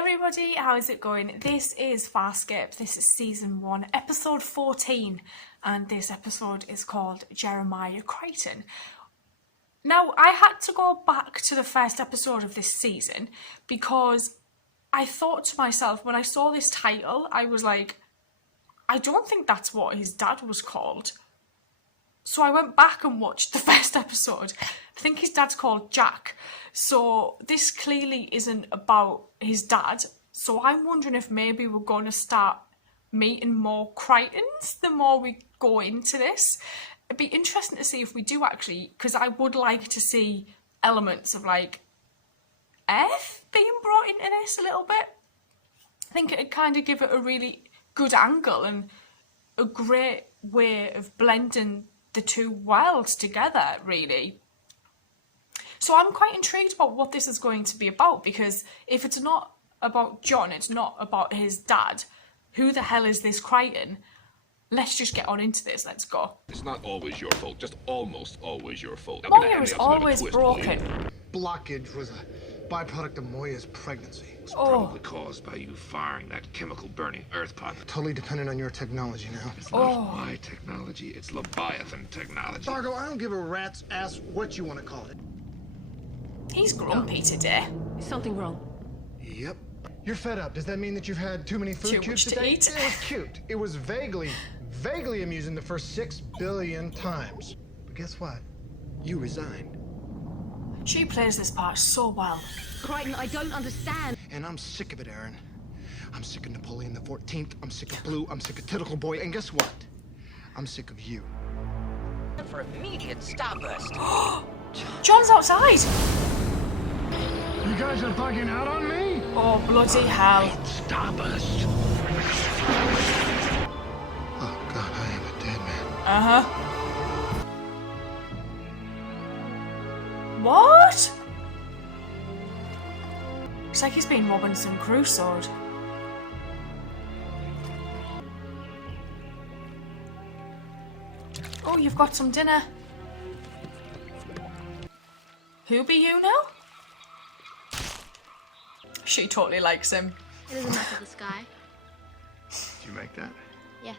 everybody, how is it going? This is Farscape. This is season 1, episode 14, and this episode is called Jeremiah Crichton. Now, I had to go back to the first episode of this season because I thought to myself, when I saw this title, I was like, I don't think that's what his dad was called. So I went back and watched the first episode. I think his dad's called Jack. So this clearly isn't about his dad. So I'm wondering if maybe we're going to start meeting more Crichtons the more we go into this. It'd be interesting to see if we do actually, because I would like to see elements of like Earth being brought into this a little bit. I think it'd kind of give it a really good angle and a great way of blending the two worlds together, really. So I'm quite intrigued about what this is going to be about, because if it's not about John, it's not about his dad, who the hell is this Crichton? Let's just get on into this, let's go. It's not always your fault, just almost always your fault. Moya is always broken. Blockage was a byproduct of Moya's pregnancy. It's probably caused by you firing that chemical burning earth pod. Totally dependent on your technology now. It's not my technology, it's Leviathan technology. Fargo, I don't give a rat's ass what you want to call it. He's grumpy today. Is something wrong? Yep. You're fed up. Does that mean that you've had too many food Too cubes much to today? eat. It was cute. It was vaguely amusing the first 6 billion times. But guess what? You resigned. She plays this part so well. Crichton, I don't understand. And I'm sick of it, Aaron. I'm sick of Napoleon the 14th. I'm sick of Blue. I'm sick of Tentacle Boy. And guess what? I'm sick of you. For immediate starburst. John's outside. You guys are bugging out on me? Oh, bloody hell. Starburst. Oh, God, I am a dead man. Uh-huh. What? It's like he's been Robinson Crusoe'd. Oh, you've got some dinner. Who be you now? She totally likes him. It doesn't matter the sky. Did you make that? Yes.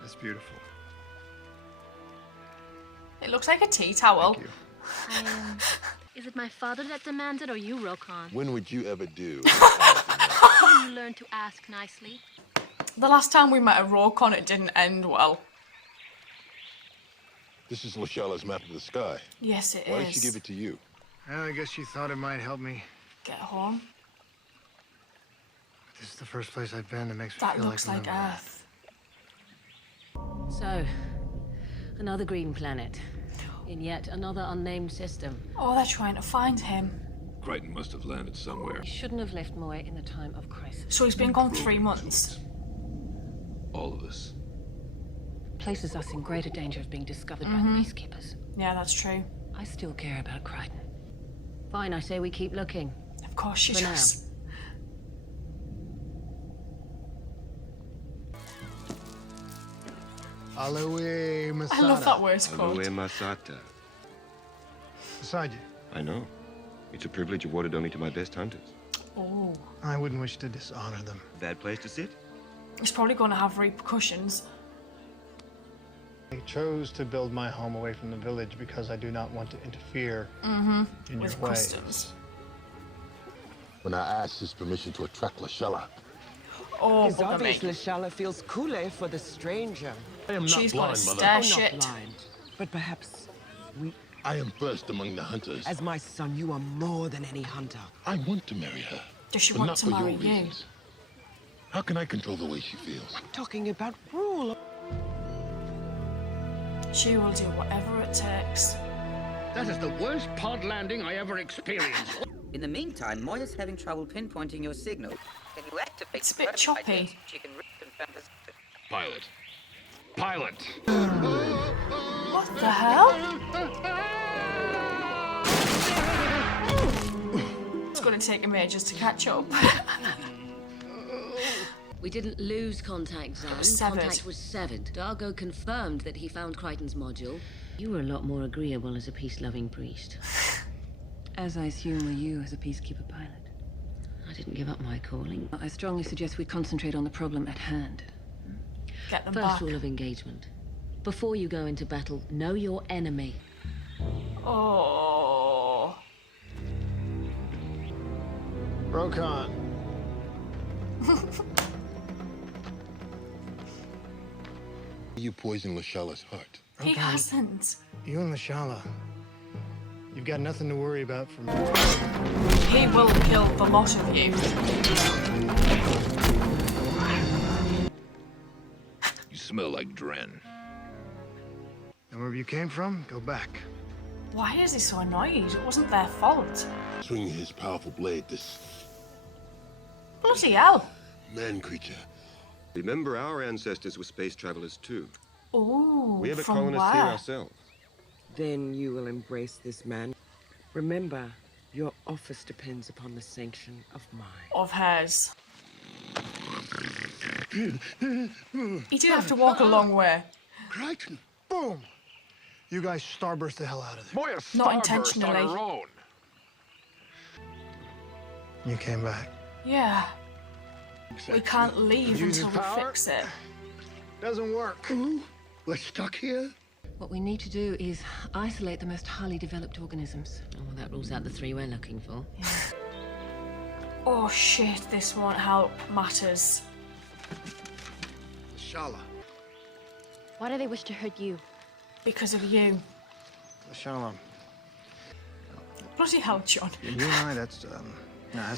That's beautiful. It looks like a tea towel. Thank you. Is it my father that demands it or you, Rokon? When would you ever do? Will you learn to ask nicely? The last time we met a Rokon, it didn't end well. This is Lashala's map of the sky. Yes, it Why is. did she give it to you? Well, I guess she thought it might help me. Get home. This is the first place I've been that makes me That feel looks like I'm alive. Earth. So, another green planet. In yet another unnamed system. Oh, they're trying to find him. Crichton must have landed somewhere. He shouldn't have left Moya in the time of crisis. So he's been gone 3 months. All of us. Places us in greater danger of being discovered by the peacekeepers. Yeah, that's true. I still care about Crichton. Fine, I say we keep looking. Of course she For now. does. Aloe Masada. I love that word quote. Masata. Beside you. I know. It's a privilege awarded only to my best hunters. Oh. I wouldn't wish to dishonor them. Bad place to sit? It's probably going to have repercussions. I chose to build my home away from the village because I do not want to interfere in your With ways. customs. When I asked his permission to attract Lashala, Oh, It's bugger obvious me. Lashala feels kool for the stranger. I am She's not got a blind, mother. stare Not shit. blind, but perhaps I am first among the hunters. as my son, you are more than any hunter. I want to marry her. Does she but want not to for marry your you? reasons. How can I control the way she feels? Talking about rule. She will do whatever it takes. That is the worst pod landing I ever experienced. In the meantime, Moya's having trouble pinpointing your signal. Can you activate It's a the bit terminal choppy. items? She can reconfirm this. Pilot. Pilot! What the hell? It's going to take him ages to catch up. We didn't lose contact, Zan. was severed. Contact was severed. Dargo confirmed that he found Crichton's module. You were a lot more agreeable as a peace-loving priest. As I assume were you as a peacekeeper pilot. I didn't wouldn't give up my calling. I strongly suggest we concentrate on the problem at hand. Get them First back. rule of engagement. Before you go into battle, know your enemy. Oh. Rokon. You poisoned Lashala's heart. He hasn't. You and Lashala, you've got nothing to worry about from me. He will kill the lot of you. You smell like Dren. And wherever you came from, go back. Why is he so annoyed? It wasn't their fault. Swinging his powerful blade, this Bloody hell. man creature. Remember, our ancestors were space travelers too. Ooh, We have a from colonist where? here ourselves. Then you will embrace this man. Remember, your office depends upon the sanction of mine. Of hers. He did have to walk a long way. Crichton. Boom. You guys starburst the hell out of there. Moya Not starburst intentionally. on her own. You came back. Yeah. We can't leave Use until his we power? fix it. Doesn't work. We're stuck here. What we need to do is isolate the most highly developed organisms. Oh, well, that rules out the three we're looking for. Oh shit, this won't help matters. Lashala. Why do they wish to hurt you? Because of you. Lashala. Bloody hell, John. You and I, that's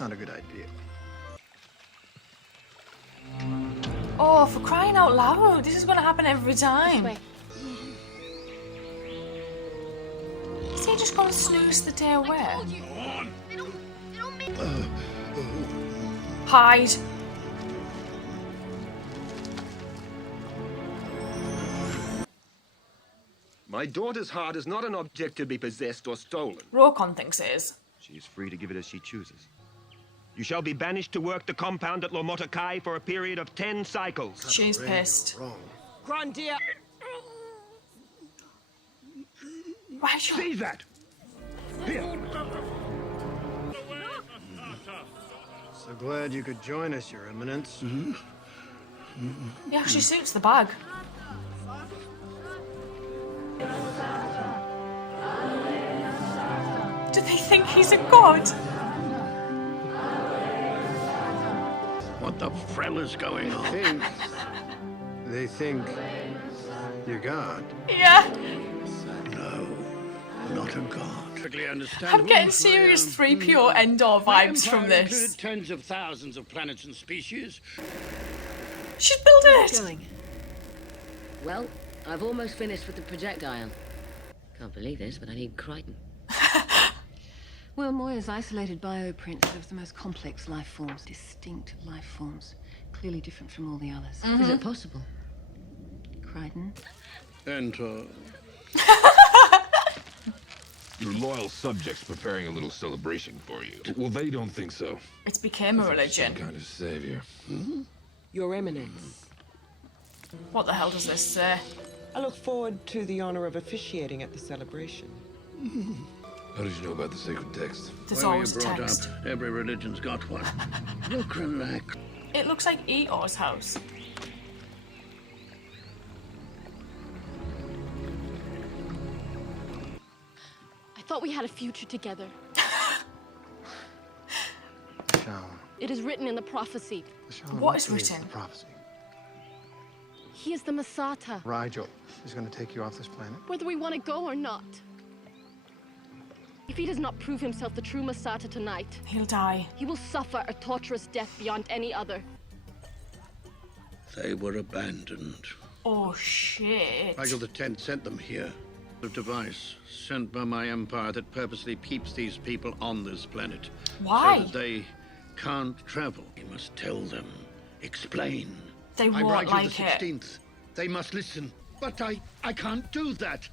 not a good idea. Oh, for crying out loud. This is gonna happen every time. Wait. Is he just gonna snooze the day away? Hide. My daughter's heart is not an object to be possessed or stolen. Rokon thinks it is. She is free to give it as she chooses. You shall be banished to work the compound at Lomotakai for a period of 10 cycles. She's pissed. Grandia! Why should See that? Here. So glad you could join us, Your Eminence. He actually suits the bag. Do they think he's a god? What the frell is going on? They think you're God. Yeah. No, not a god. Perfectly I'm understandable. getting serious 3PO Endor My vibes from empire this. included tens of thousands of planets and species. She's building it. Well, I've almost finished with the projectile. Can't believe this, but I need Crichton. Well, Moya's isolated bioprints of the most complex life forms, distinct life forms, clearly different from all the others. Is it possible? Crichton? Enter. Your loyal subjects preparing a little celebration for you. Well, they don't think so. It's became a religion. Some kind of savior. Your Eminence. What the hell does this say? I look forward to the honor of officiating at the celebration. How did you know about the sacred text? There's Where were you always brought text. up? Every religion's got one. Look, relax. It looks like Eeyor's house. I thought we had a future together. Lashala. It is written in the prophecy. Lashala, What is written? the prophecy? He is the Masata, Rigel is going to take you off this planet. whether we want to go or not. If he does not prove himself the true Masata tonight, He'll die. he will suffer a torturous death beyond any other. They were abandoned. Oh shit. Rigel the Tenth sent them here. A device sent by my empire that purposely keeps these people on this planet. Why? So that they can't travel. We must tell them. Explain. They I'm won't Rigel like the it. 16th. They must listen. But I can't do that.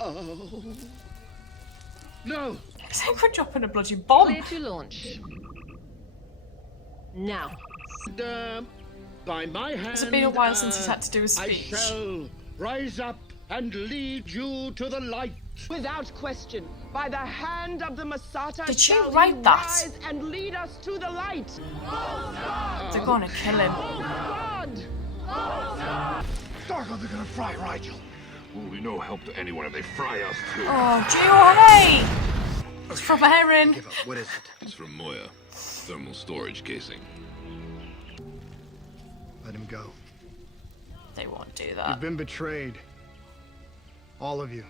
Oh. No. It's like we're dropping a bloody bomb. Clear to launch. Now. By my hand, It's been a while since he's had to do a I speech. shall rise up and lead you to the light. Without question, by the hand of the Masata Did she shall he write that? rise and lead us to the light. They're gonna kill him. Dargo, they're gonna fry Rigel. We'll be no help to anyone if they fry us too. Oh, Gio, it's from Aaron. Give up. What is it? It's from Moya. Thermal storage casing. Let him go. They won't do You've that. been betrayed. All of you.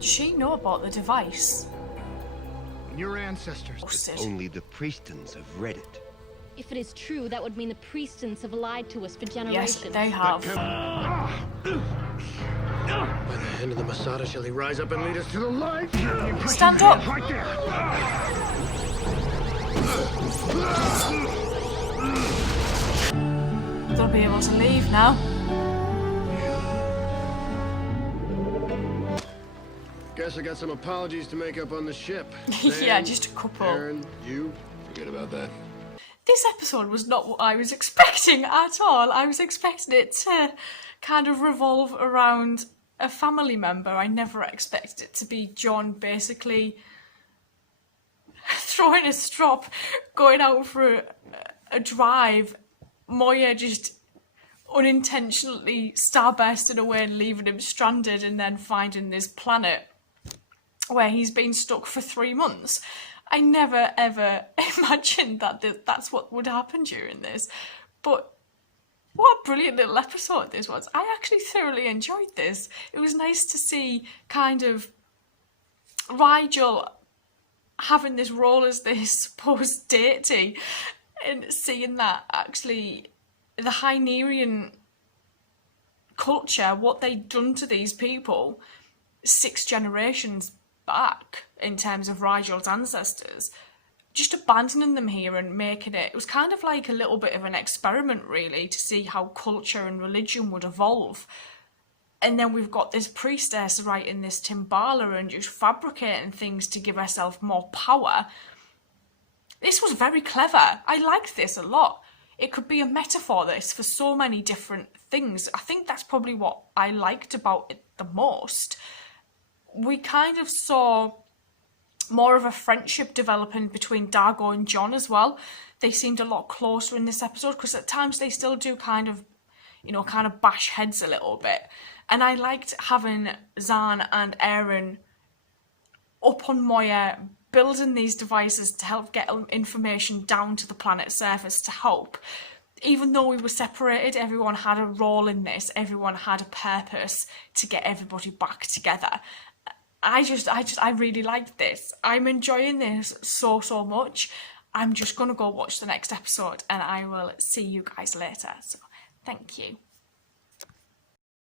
Does she know about the device? And your ancestors. Busted. Only the Priests have read it. If it is true, that would mean the Priestons have lied to us for Yes, generations. they have. By the hand of the Masada shall he rise up and lead us to the light. Stand up. Right there. They'll be able to leave now. Guess I got some apologies to make up on the ship. Yeah, just a couple. Aaron, you. Forget about that. This episode was not what I was expecting at all. I was expecting it to kind of revolve around a family member. I never expected it to be John basically throwing a strop, going out for a drive, Moya just unintentionally starbursting away and leaving him stranded, and then finding this planet where he's been stuck for 3 months. I never ever imagined that that's what would happen during this. But what a brilliant little episode this was. I actually thoroughly enjoyed this. It was nice to see kind of Rigel having this role as this supposed deity, and seeing that actually the Hynerian culture, what they'd done to these people 6 generations back in terms of Rigel's ancestors, just abandoning them here and making it was kind of like a little bit of an experiment really to see how culture and religion would evolve. And then we've got this priestess writing this Timbala and just fabricating things to give herself more power. This was very clever. I liked this a lot. It could be a metaphor, this, for so many different things. I think that's probably what I liked about it the most. We kind of saw more of a friendship developing between Dargo and John as well. They seemed a lot closer in this episode, because at times they still do kind of bash heads a little bit. And I liked having Zan and Aaron up on Moya, building these devices to help get information down to the planet's surface to help. Even though we were separated, everyone had a role in this. Everyone had a purpose to get everybody back together. I really liked this. I'm enjoying this so much. I'm just going to go watch the next episode, and I will see you guys later. So, thank you.